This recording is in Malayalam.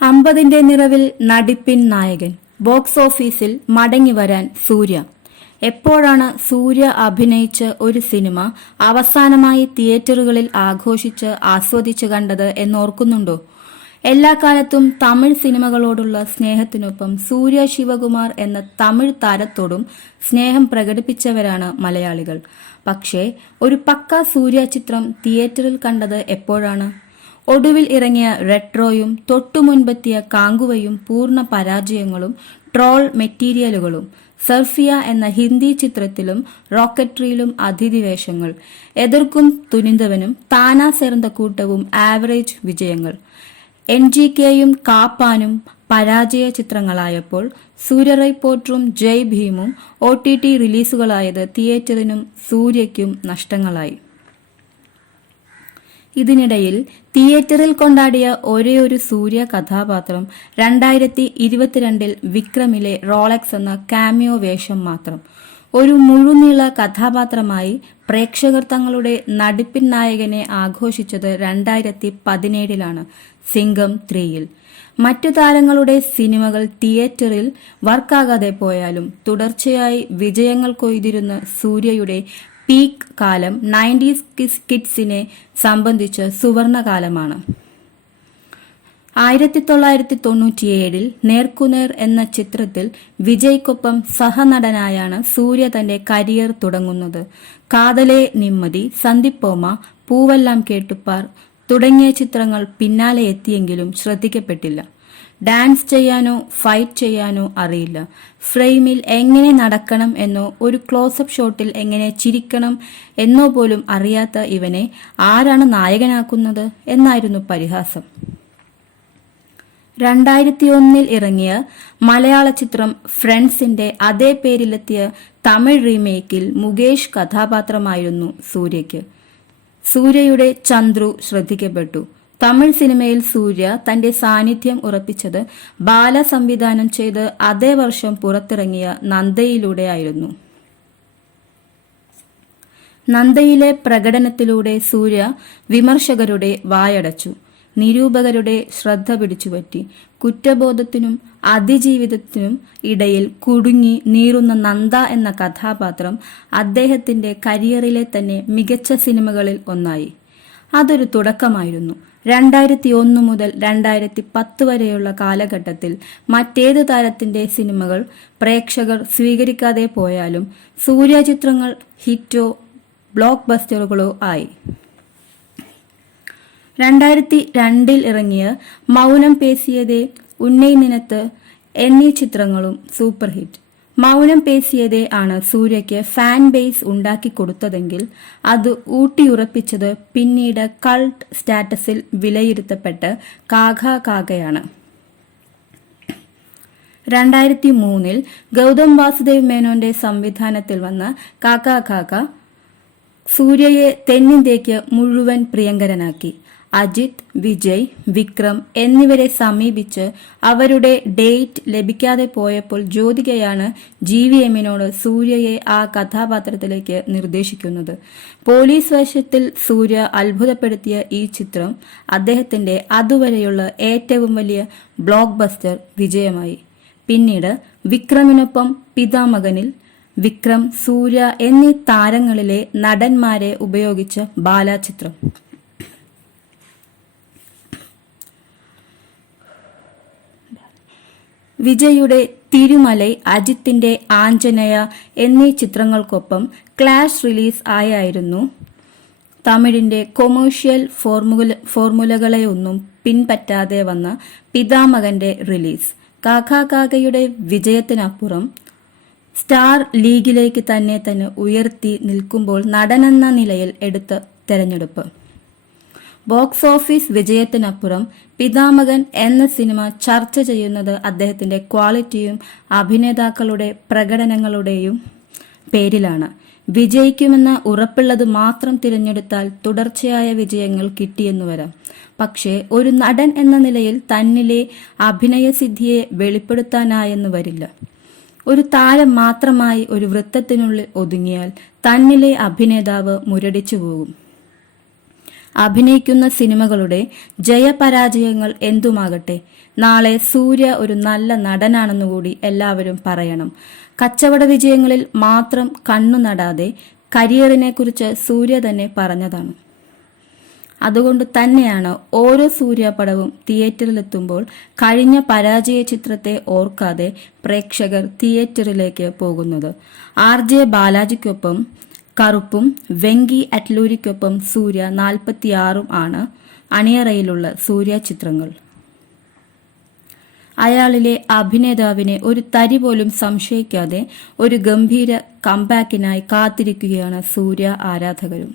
അമ്പതിന്റെ നിറവിൽ നടിപ്പിൻ നായകൻ. ബോക്സ് ഓഫീസിൽ മടങ്ങി വരാൻ സൂര്യ. എപ്പോഴാണ് സൂര്യ അഭിനയിച്ച ഒരു സിനിമ അവസാനമായി തിയേറ്ററുകളിൽ ആഘോഷിച്ച് ആസ്വദിച്ചു കണ്ടത് എന്നോർക്കുന്നുണ്ടോ? എല്ലാ കാലത്തും തമിഴ് സിനിമകളോടുള്ള സ്നേഹത്തിനൊപ്പം സൂര്യ ശിവകുമാർ എന്ന തമിഴ് താരത്തോടും സ്നേഹം പ്രകടിപ്പിച്ചവരാണ് മലയാളികൾ. പക്ഷേ ഒരു പക്ക സൂര്യ ചിത്രം തിയേറ്ററിൽ കണ്ടത് എപ്പോഴാണ്? ഒടുവിൽ ഇറങ്ങിയ റെട്രോയും തൊട്ടുമുൻപെത്തിയ കാങ്കുവയും പൂർണ്ണ പരാജയങ്ങളും ട്രോൾ മെറ്റീരിയലുകളും. സർഫിയ എന്ന ഹിന്ദി ചിത്രത്തിലും റോക്കറ്ററിയിലും അതിഥിവേഷങ്ങൾ. എതിർക്കും തുനിന്തവനും താനാ ചേർന്ന കൂട്ടവും ആവറേജ് വിജയങ്ങൾ. NGKയും കാപ്പാനും പരാജയ ചിത്രങ്ങളായപ്പോൾ സൂര്യറൈ പോട്ടറും ജയ് ഭീമും OTT റിലീസുകളായത് തിയേറ്ററിനും സൂര്യയ്ക്കും നഷ്ടങ്ങളായി. ഇതിനിടയിൽ തിയേറ്ററിൽ കൊണ്ടാടിയ ഒരേയൊരു സൂര്യ കഥാപാത്രം 2022 വിക്രമിലെ റോളക്സ് എന്ന കാമിയോ വേഷം മാത്രം. ഒരു മുഴുനീള കഥാപാത്രമായി പ്രേക്ഷകർ തങ്ങളുടെ നടിപ്പിൻ നായകനെ ആഘോഷിച്ചത് 2017 സിംഗം 3-ൽ. മറ്റു താരങ്ങളുടെ സിനിമകൾ തിയേറ്ററിൽ വർക്കാകാതെ പോയാലും തുടർച്ചയായി വിജയങ്ങൾ കൊയ്തിരുന്ന സൂര്യയുടെ പീക്ക് കാലം 90s കിഡ്സിനെ സംബന്ധിച്ച് സുവർണകാലമാണ്. 1997 നേർക്കുനേർ എന്ന ചിത്രത്തിൽ വിജയ്ക്കൊപ്പം സഹനടനായാണ് സൂര്യ തന്റെ കരിയർ തുടങ്ങുന്നത്. കാതലേ നിമ്മതി, സന്ദിപ്പോമ, പൂവെല്ലാം കേട്ടുപ്പാർ തുടങ്ങിയ ചിത്രങ്ങൾ പിന്നാലെ എത്തിയെങ്കിലും ശ്രദ്ധിക്കപ്പെട്ടില്ല. ഡാൻസ് ചെയ്യാനോ ഫൈറ്റ് ചെയ്യാനോ അറിയില്ല. ഫ്രെയിമിൽ എങ്ങനെ നടക്കണം എന്നോ ഒരു ക്ലോസപ്പ് ഷോട്ടിൽ എങ്ങനെ ചിരിക്കണം എന്നോ പോലും അറിയാത്ത ഇവനെ ആരാണ് നായകനാക്കുന്നത് എന്നായിരുന്നു പരിഹാസം. 2001 ഇറങ്ങിയ മലയാള ചിത്രം ഫ്രണ്ട്സിന്റെ അതേ പേരിലെത്തിയ തമിഴ് റീമേക്കിൽ മുകേഷ് കഥാപാത്രമായിരുന്നു സൂര്യയ്ക്ക്. സൂര്യയുടെ ചന്ദ്രു ശ്രദ്ധിക്കപ്പെട്ടു. തമിഴ് സിനിമയിൽ സൂര്യ തന്റെ സാന്നിധ്യം ഉറപ്പിച്ചത് ബാല സംവിധാനം ചെയ്ത് അതേ വർഷം പുറത്തിറങ്ങിയ നന്ദയിലൂടെയായിരുന്നു. നന്ദയിലെ പ്രകടനത്തിലൂടെ സൂര്യ വിമർശകരുടെ വായടച്ചു. നിരൂപകരുടെ ശ്രദ്ധ പിടിച്ചുപറ്റി. കുറ്റബോധത്തിനും അതിജീവിതത്തിനും ഇടയിൽ കുടുങ്ങി നീറുന്ന നന്ദ എന്ന കഥാപാത്രം അദ്ദേഹത്തിന്റെ കരിയറിലെ തന്നെ മികച്ച സിനിമകളിൽ ഒന്നായി. അതൊരു തുടക്കമായിരുന്നു. 2001 മുതൽ 2010 വരെയുള്ള കാലഘട്ടത്തിൽ മറ്റേത് താരത്തിന്റെ സിനിമകൾ പ്രേക്ഷകർ സ്വീകരിക്കാതെ പോയാലും സൂര്യ ചിത്രങ്ങൾ ഹിറ്റോ ബ്ലോക്ക് ബസ്റ്ററുകളോ ആയി. 2002 ഇറങ്ങിയ മൗനം പേസിയതേ, ഉന്നൈ നിനത്ത് എന്നീ ചിത്രങ്ങളും സൂപ്പർ ഹിറ്റ്. മൗനം പേസിയതേ ആണ് സൂര്യയ്ക്ക് ഫാൻ ബേസ് ഉണ്ടാക്കിക്കൊടുത്തതെങ്കിൽ അത് ഊട്ടിയുറപ്പിച്ചത് പിന്നീട് കൾട്ട് സ്റ്റാറ്റസിൽ വിലയിരുത്തപ്പെട്ട് കാഘ കാകയാണ്. 2003 ഗൗതം വാസുദേവ് മേനോന്റെ സംവിധാനത്തിൽ വന്ന കാക്ക കാക്ക സൂര്യയെ തെന്നിന്ത്യയ്ക്ക് മുഴുവൻ പ്രിയങ്കരനാക്കി. അജിത്, വിജയ്, വിക്രം എന്നിവരെ സമീപിച്ച് അവരുടെ ഡേറ്റ് ലഭിക്കാതെ പോയപ്പോൾ ജ്യോതികയാണ് GVMനോട് സൂര്യയെ ആ കഥാപാത്രത്തിലേക്ക് നിർദ്ദേശിക്കുന്നത്. പോലീസ് വേഷത്തിൽ സൂര്യ അത്ഭുതപ്പെടുത്തിയ ഈ ചിത്രം അദ്ദേഹത്തിന്റെ അതുവരെയുള്ള ഏറ്റവും വലിയ ബ്ലോക്ക് ബസ്റ്റർ വിജയമായി. പിന്നീട് വിക്രമിനൊപ്പം പിതാമകനിൽ വിക്രം, സൂര്യ എന്നീ താരങ്ങളിലെ നടന്മാരെ ഉപയോഗിച്ച ബാല ചിത്രം. വിജയുടെ തിരുമലൈ, അജിത്തിന്റെ ആഞ്ജനേയ എന്നീ ചിത്രങ്ങൾക്കൊപ്പം ക്ലാഷ് റിലീസ് ആയായിരുന്നു. തമിഴിന്റെ കൊമേഴ്ഷ്യൽ ഫോർമുലകളെയൊന്നും പിൻപറ്റാതെ വന്ന പിതാമകന്റെ റിലീസ് കാക്ക കാക്കയുടെ വിജയത്തിനപ്പുറം സ്റ്റാർ ലീഗിലേക്ക് തന്നെ ഉയർത്തി നിൽക്കുമ്പോൾ നടനെന്ന നിലയിൽ എടുത്ത തെരഞ്ഞെടുപ്പ്. ബോക്സ് ഓഫീസ് വിജയത്തിനപ്പുറം പിതാമകൻ എന്ന സിനിമ ചർച്ച ചെയ്യുന്നത് അദ്ദേഹത്തിന്റെ ക്വാളിറ്റിയും അഭിനേതാക്കളുടെ പ്രകടനങ്ങളുടെയും പേരിലാണ്. വിജയിക്കുമെന്ന് ഉറപ്പുള്ളത് മാത്രം തിരഞ്ഞെടുത്താൽ തുടർച്ചയായ വിജയങ്ങൾ കിട്ടിയെന്നു വരാം. പക്ഷേ ഒരു നടൻ എന്ന നിലയിൽ തന്നിലെ അഭിനയസിദ്ധിയെ വെളിപ്പെടുത്താനായെന്ന് വരില്ല. ഒരു താരം മാത്രമായി ഒരു വൃത്തത്തിനുള്ളിൽ ഒതുങ്ങിയാൽ തന്നിലെ അഭിനേതാവ് മുരടിച്ചു പോകും. അഭിനയിക്കുന്ന സിനിമകളുടെ ജയപരാജയങ്ങൾ എന്തുമാകട്ടെ, നാളെ സൂര്യ ഒരു നല്ല നടനാണെന്നുകൂടി എല്ലാവരും പറയണം. കച്ചവട വിജയങ്ങളിൽ മാത്രം കണ്ണു നടാതെ കരിയറിനെ കുറിച്ച് സൂര്യ തന്നെ പറഞ്ഞതാണ്. അതുകൊണ്ട് തന്നെയാണ് ഓരോ സൂര്യ പടവും തിയേറ്ററിലെത്തുമ്പോൾ കഴിഞ്ഞ പരാജയ ചിത്രത്തെ ഓർക്കാതെ പ്രേക്ഷകർ തിയേറ്ററിലേക്ക് പോകുന്നത്. RJ ബാലാജിക്കൊപ്പം കറുപ്പും വെങ്കി അറ്റ്ലൂരിക്കൊപ്പം സൂര്യ 46 ആണ് അണിയറയിലുള്ള സൂര്യ ചിത്രങ്ങൾ. അയാളിലെ അഭിനേതാവിനെ ഒരു തരി പോലും സംശയിക്കാതെ ഒരു ഗംഭീര കംബാക്കിനായി കാത്തിരിക്കുകയാണ് സൂര്യ ആരാധകരും.